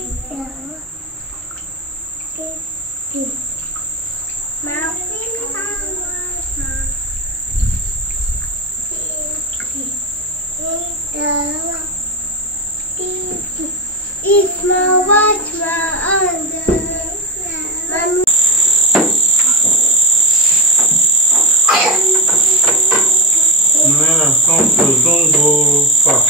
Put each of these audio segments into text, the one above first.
It's my watch, my under. No, come close, don't go far.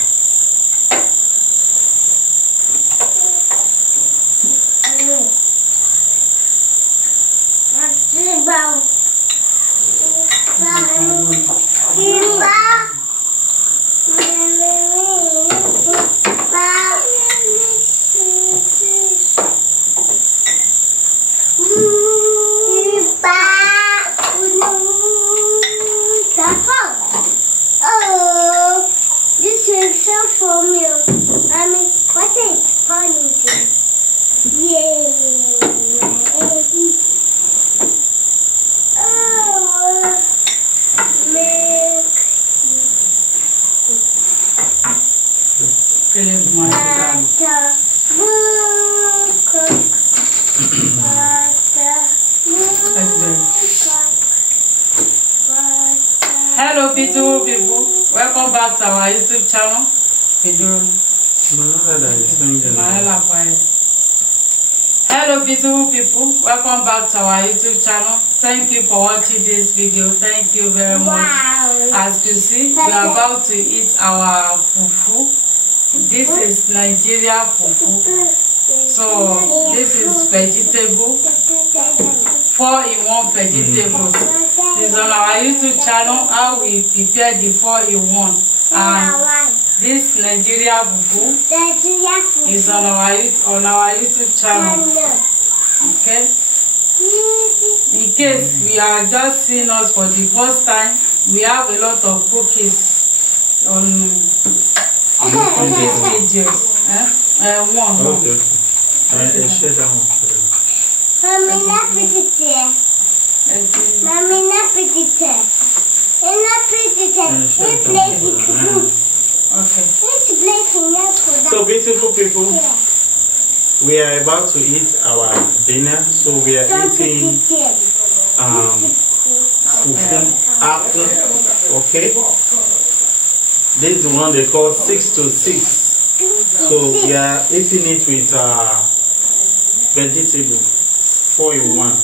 Oh, this is so for me. Mommy, what is honey? Yay! Oh, milk. Hello beautiful people, welcome back to our YouTube channel. Hello beautiful people, welcome back to our YouTube channel. Thank you for watching this video. Thank you very much. As you see, we are about to eat our fufu. This is Nigeria fufu. So this is vegetable, 4-in-1 vegetables. It's on our YouTube channel how we prepare the 4-in-1. And this Nigeria fufu is on our YouTube channel. Okay. In case we are just seeing us for the first time, we have a lot of cookies on these videos. One. Okay. I share that one for them. Mommy, not pretty there. Mommy, not pretty there. You're not pretty there. You place it. Okay. So beautiful people, we are about to eat our dinner. So we are eating fufu apple. Okay. This is the one they call 6 to 6. So we are eating it with vegetable 4-in-1.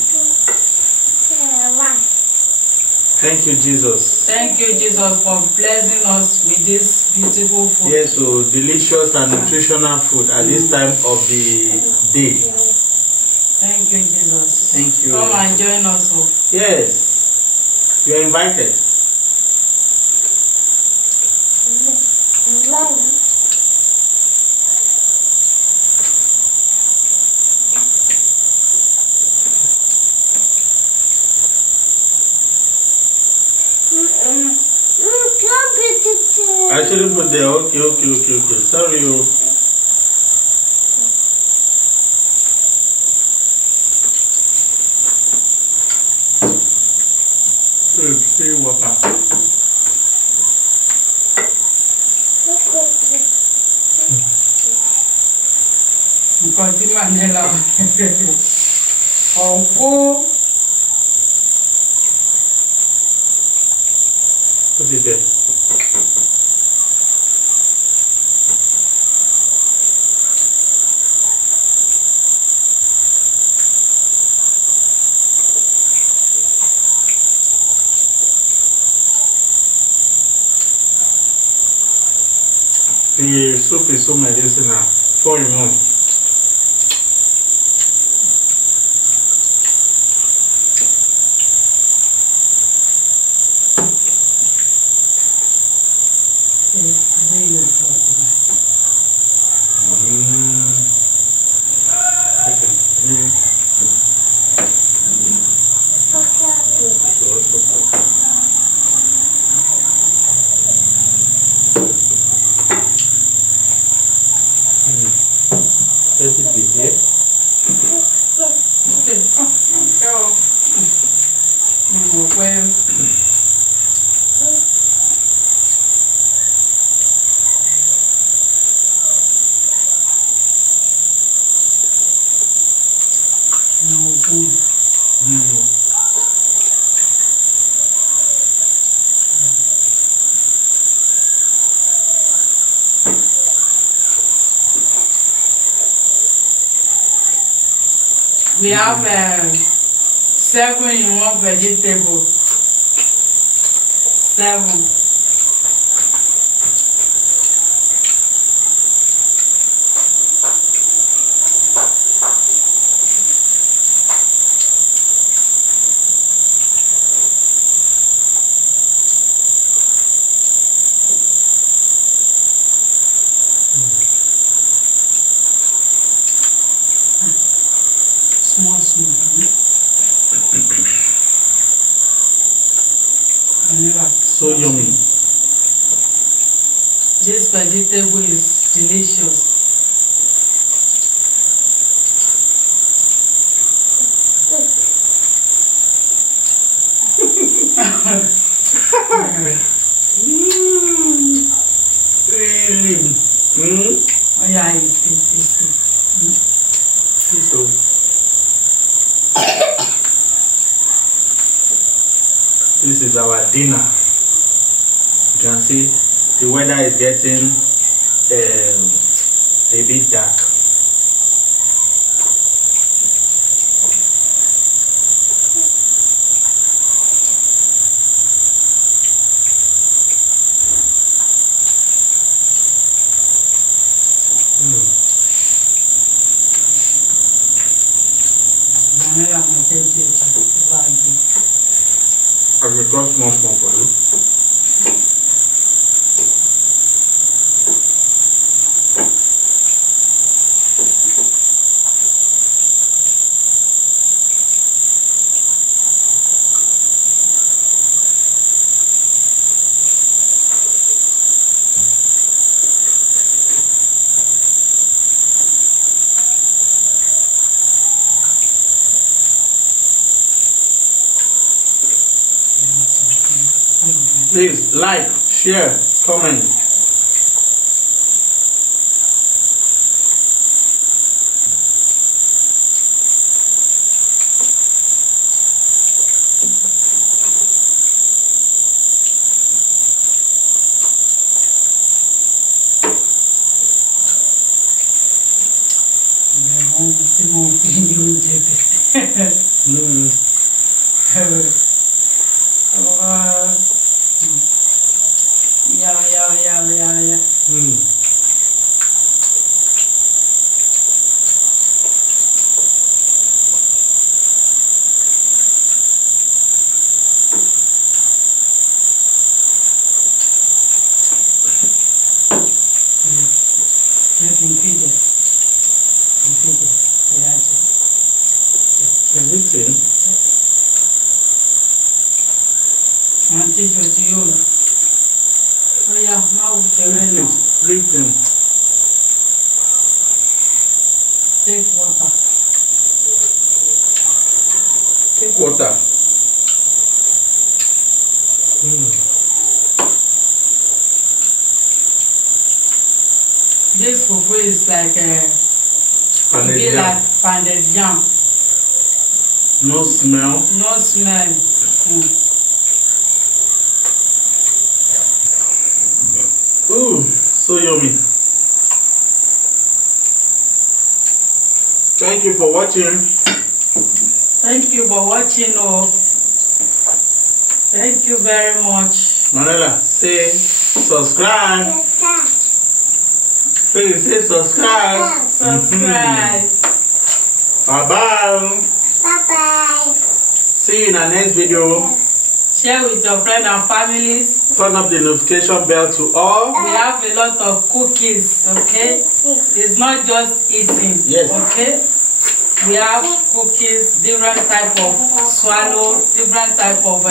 Thank you, Jesus. Thank you, Jesus, for blessing us with this beautiful food. Yes, so delicious and nutritional food at this time of the day. Thank you, Jesus. Thank you. Come and join us. Yes, you are invited. I shouldn't put there. Okay. Sorry. See water. Continue Manela. Oh, what is it? The soup is so medicinal. 4-in-1. Let it be here. We have 7 in 1 vegetable. 7. Small. So yummy. This vegetable is delicious. Really? Oh yeah, it's it. So. This is our dinner. You can see the weather is getting a bit dark. I will cut small for you. Please like, share, comment. Yeah. Everything. Auntie, you. Oh yeah, now we Drink them. Take water. Take water. This fufu is like a pounded yam. No smell. No smell. Ooh, so yummy. Thank you for watching. Thank you for watching. Oh, thank you very much. Manela, say subscribe. Please say subscribe. Subscribe. Bye-bye. Bye-bye. See you in our next video. Share with your friends and families. Turn up the notification bell to all. We have a lot of cookies, okay? It's not just eating, yes. Okay? We have cookies, different type of swallow, different type of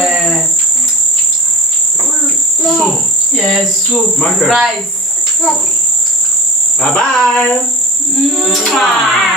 soup. Yes, soup, Market. rice. Bye-bye. Mwah.